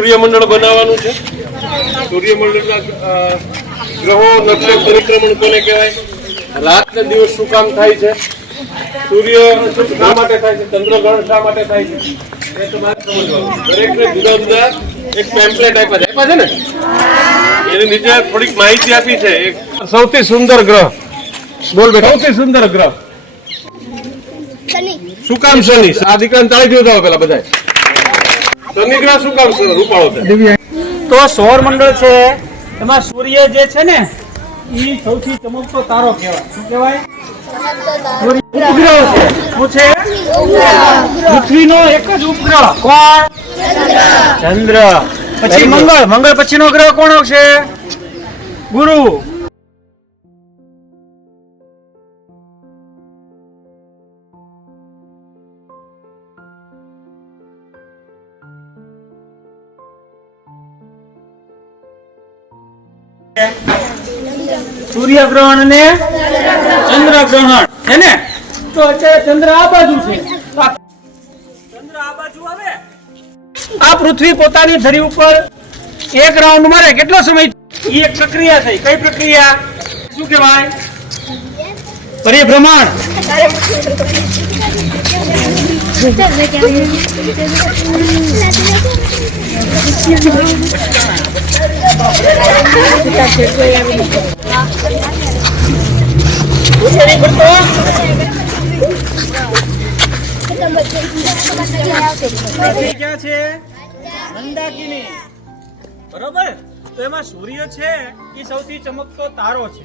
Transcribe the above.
સૂર્યમંડળ બનાવવાનું છે। સૂર્યમંડળના ગ્રહો નક્ષત્ર પરિક્રમણ કોને કહેવાય? રાત ને દિવસ શું કામ થાય છે? સૂર્ય શા માટે થાય છે? ચંદ્રગ્રહણ શા માટે થાય છે? એ તમારે સમજવાનું। દરેકને જુદા જુદા એક પેમ્પલેટ આપ્યા છે ને, એની નીચે થોડીક માહિતી આપી છે। એક સૌથી સુંદર ગ્રહ, બોલ બેટા, સૌથી સુંદર ગ્રહ શું કામ? શનિ। આ દીકરાને તાળી દો પેલા બધા। શનિ ગ્રહ શું કામ રૂપાળો છે? તો સૌર મંડળ છે એમાં સૂર્ય જે છે ને એ સૌથી ચમકતો તારો કહેવાય। શું કહેવાય? ઉપગ્રહ છે। શું છે? પૃથ્વીનો એક જ ઉપગ્રહ કોણ? ચંદ્ર। પછી મંગળ। મંગળ પછીનો ગ્રહ કોણ છે? ગુરુ। સૂર્યગ્રહણ ને ચંદ્રગ્રહણ છે ને, તો અત્યારે ચંદ્ર આ બાજુ છે, ચંદ્ર આ બાજુ આવે, આ પૃથ્વી પોતાની ધરી ઉપર એક રાઉન્ડ મારે કેટલો સમય? એ એક પ્રક્રિયા થઈ। કઈ પ્રક્રિયા? શું કહેવાય? પરિભ્રમણ। ક્યાં છે? મંદાકિની। બરોબર। તો એમાં સૂર્ય છે એ સૌથી ચમકતો તારો છે।